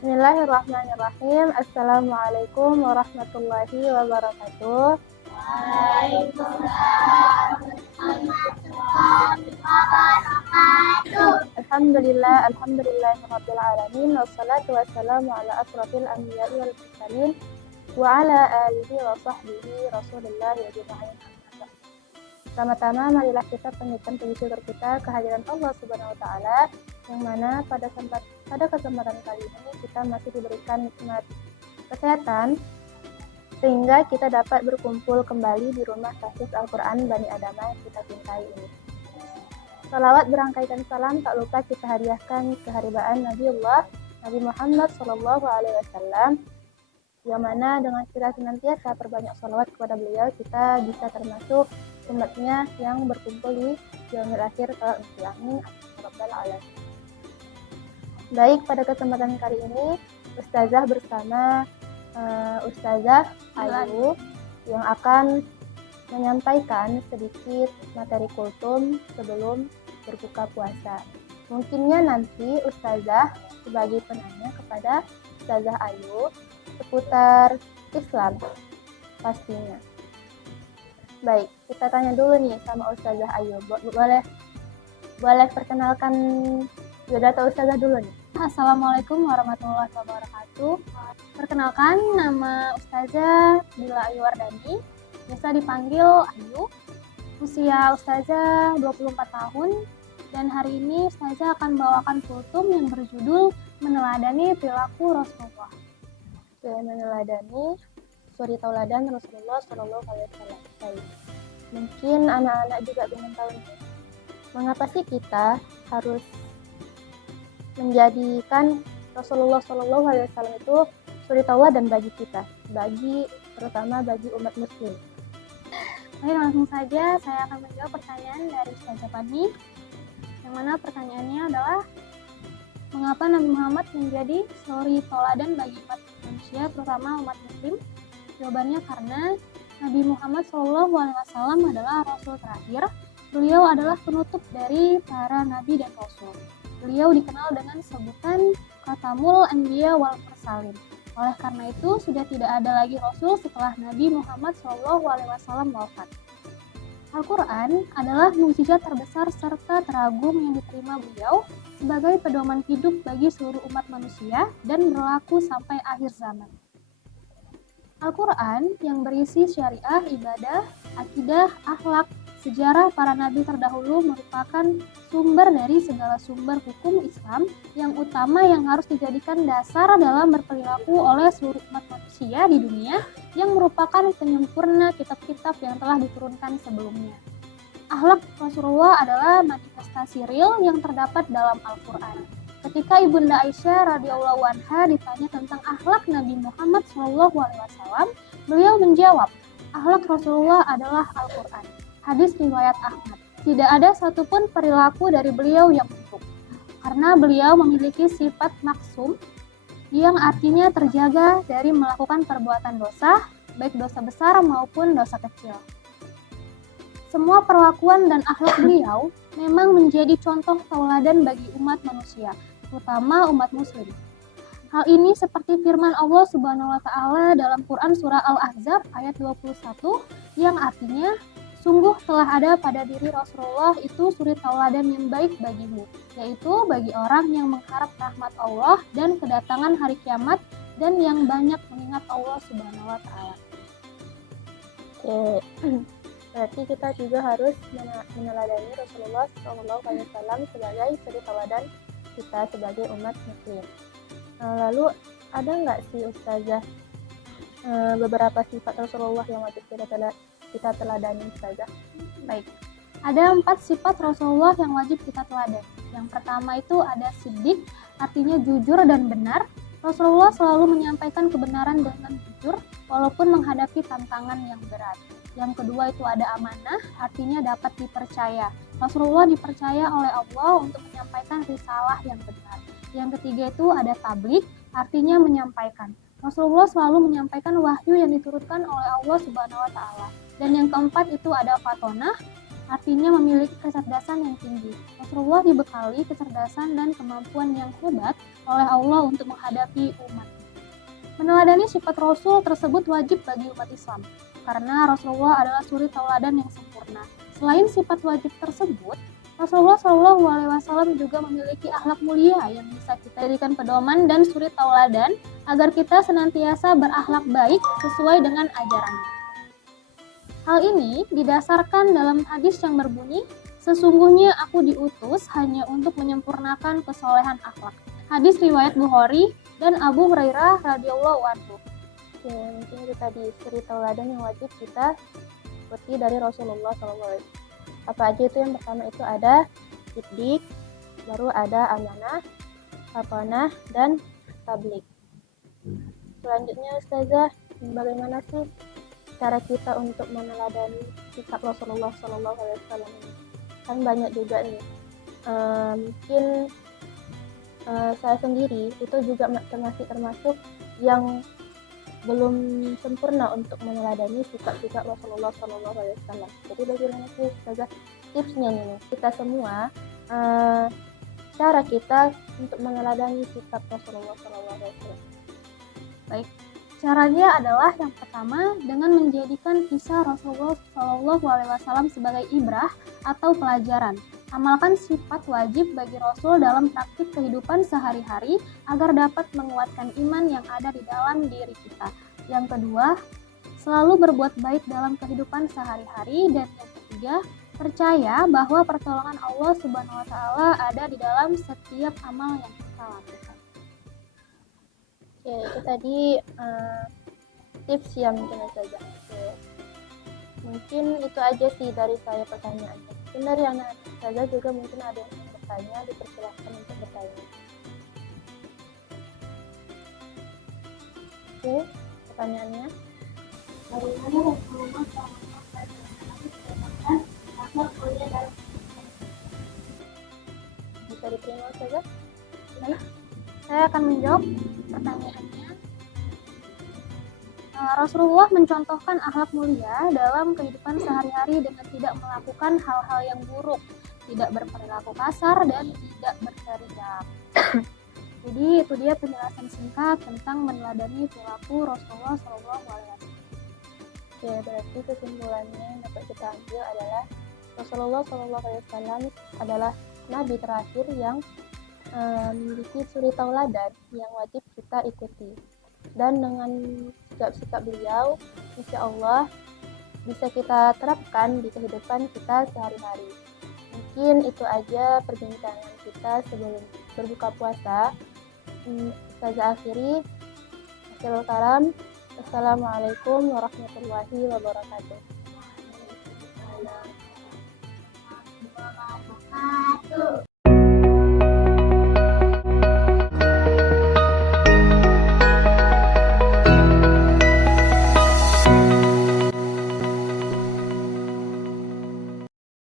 Bismillahirrahmanirrahim. Assalamualaikum warahmatullahi wabarakatuh. Alhamdulillahirabbil alamin wassalatu wassalamu ala asrofil anbiya'i wal mursalin wa ala alihi wa sahbihi rasulillah ajma'in. Pertama-tama marilah kita panjatkan puji syukur kita kehadiran Allah Subhanahu wa taala yang mana pada kesempatan kali ini kita masih diberikan nikmat kesehatan sehingga kita dapat berkumpul kembali di rumah tahfiz Al-Qur'an Bani Adama yang kita cintai ini. Salawat berangkaikan salam tak lupa kita hadiahkan keharibaan Nabiullah Nabi Muhammad SAW, yang mana dengan kita senantiasa perbanyak salawat kepada beliau, kita bisa termasuk umatnya yang berkumpul di yaumil akhir kelak. Amin. Rabbal alamin. Baik, pada kesempatan kali ini Ustazah bersama Ustazah Ayu yang akan menyampaikan sedikit materi kultum sebelum berbuka puasa. Mungkinnya nanti Ustazah sebagai penanya kepada Ustazah Ayu seputar Islam pastinya. Baik, kita tanya dulu nih sama Ustazah Ayu. Boleh perkenalkan biodata Ustazah dulu nih. Assalamualaikum warahmatullahi wabarakatuh. Perkenalkan, nama Ustazah Bila Ayu Wardani, biasa dipanggil Ayu. Usia Ustazah 24 tahun, dan hari ini Ustazah akan membawakan kultum yang berjudul Meneladani Perilaku Rasulullah. Meneladani suri tauladan Rasulullah SAW. Baik. Mungkin anak-anak juga ingin tahu nih, mengapa sih kita harus menjadikan Rasulullah SAW itu suri tauladan bagi kita, terutama bagi umat Muslim. Baik, langsung saja saya akan menjawab pertanyaan dari Ustazah Fadni, yang mana pertanyaannya adalah mengapa Nabi Muhammad menjadi suri tauladan bagi umat manusia, terutama umat Muslim? Jawabannya karena Nabi Muhammad SAW adalah Rasul terakhir. Beliau adalah penutup dari para Nabi dan Rasul. Beliau dikenal dengan sebutan Khatamul Anbiya wal Mursalin. Oleh karena itu, sudah tidak ada lagi Rasul setelah Nabi Muhammad SAW wafat. Al-Quran adalah mukjizat terbesar serta teragum yang diterima beliau sebagai pedoman hidup bagi seluruh umat manusia dan berlaku sampai akhir zaman. Al-Quran yang berisi syariah, ibadah, akidah, akhlak, sejarah para nabi terdahulu merupakan sumber dari segala sumber hukum Islam yang utama yang harus dijadikan dasar dalam berperilaku oleh seluruh umat manusia di dunia, yang merupakan penyempurna kitab-kitab yang telah diturunkan sebelumnya. Akhlak Rasulullah adalah manifestasi real yang terdapat dalam Al-Quran. Ketika Ibunda Aisyah radhiyallahu anha ditanya tentang akhlak Nabi Muhammad SAW, beliau menjawab, akhlak Rasulullah adalah Al-Quran. Hadis riwayat Ahmad. Tidak ada satupun perilaku dari beliau yang buruk, karena beliau memiliki sifat maksum, yang artinya terjaga dari melakukan perbuatan dosa, baik dosa besar maupun dosa kecil. Semua perlakuan dan akhlak beliau memang menjadi contoh tauladan bagi umat manusia, terutama umat muslim. Hal ini seperti firman Allah Subhanahu wa taala dalam Quran surah Al-Ahzab ayat 21 yang artinya, sungguh telah ada pada diri Rasulullah itu suri tauladan yang baik bagimu, yaitu bagi orang yang mengharap rahmat Allah dan kedatangan hari kiamat dan yang banyak mengingat Allah Subhanahu wa taala. Berarti kita juga harus meneladani Rasulullah SAW sebagai suri tauladan kita sebagai umat muslim. Lalu ada nggak sih Ustazah beberapa sifat Rasulullah yang wajib kita teladani Ustazah? Baik, ada 4 sifat Rasulullah yang wajib kita teladani. Yang pertama itu ada siddiq, artinya jujur dan benar. Rasulullah selalu menyampaikan kebenaran dengan jujur walaupun menghadapi tantangan yang berat. Yang kedua itu ada amanah, artinya dapat dipercaya. Rasulullah dipercaya oleh Allah untuk menyampaikan risalah yang benar. Yang ketiga itu ada tabligh, artinya menyampaikan. Rasulullah selalu menyampaikan wahyu yang diturunkan oleh Allah Subhanahu wa taala. Dan yang keempat itu ada fatonah, artinya memiliki kecerdasan yang tinggi. Rasulullah dibekali kecerdasan dan kemampuan yang hebat oleh Allah untuk menghadapi umat. Meneladani sifat Rasul tersebut wajib bagi umat Islam, karena Rasulullah adalah suri tauladan yang sempurna. Selain sifat wajib tersebut, Rasulullah Shallallahu Alaihi Wasallam juga memiliki akhlak mulia yang bisa kita jadikan pedoman dan suri tauladan agar kita senantiasa berakhlak baik sesuai dengan ajarannya. Hal ini didasarkan dalam hadis yang berbunyi, sesungguhnya aku diutus hanya untuk menyempurnakan kesolehan akhlak. Hadis riwayat Bukhari dan Abu Hurairah radhiyallahu anhu. Oke, mungkin itu tadi suri tauladan yang wajib kita ikuti dari Rasulullah SAW. Apa aja itu? Yang pertama itu ada siddiq, baru ada amanah, hatonah, dan tablik. Selanjutnya Ustazah, bagaimana sih cara kita untuk meneladani sikap Rasulullah SAW ini? Kan banyak juga nih. Mungkin saya sendiri itu juga termasuk yang belum sempurna untuk meneladani sikap-sikap Rasulullah SAW. Jadi bagaimana sih Ustazah tipsnya nih kita semua, cara kita untuk meneladani sikap Rasulullah SAW? Baik, caranya adalah yang pertama dengan menjadikan kisah Rasulullah Shallallahu Alaihi Wasallam sebagai ibrah atau pelajaran. Amalkan sifat wajib bagi Rasul dalam praktik kehidupan sehari-hari agar dapat menguatkan iman yang ada di dalam diri kita. Yang kedua, selalu berbuat baik dalam kehidupan sehari-hari. Dan yang ketiga, percaya bahwa pertolongan Allah Subhanahu wa Ta'ala ada di dalam setiap amal yang kita lakukan. Oke, itu tadi tips yang mungkin saja. Mungkin itu aja sih dari saya pertanyaannya. Mungkin dari anak saja juga mungkin ada yang ingin bertanya, dipersilahkan untuk bertanya. Oke, pertanyaannya. Bagaimana Rasulullah SAW Bisa diterima saja? Baik, saya akan menjawab pertanyaannya. Rasulullah mencontohkan akhlak mulia dalam kehidupan sehari-hari dengan tidak melakukan hal-hal yang buruk, tidak berperilaku kasar, dan tidak berteriak. Jadi itu dia penjelasan singkat tentang meneladani perilaku Rasulullah SAW. Oke, berarti kesimpulannya yang dapat kita ambil adalah Rasulullah SAW adalah nabi terakhir yang memiliki suri tauladan yang wajib kita ikuti. Dan dengan sikap-sikap beliau, insya Allah bisa kita terapkan di kehidupan kita sehari-hari. Mungkin itu aja perbincangan kita sebelum berbuka puasa. Ustazah akhiri. Akhirul kalam. Assalamualaikum warahmatullahi wabarakatuh.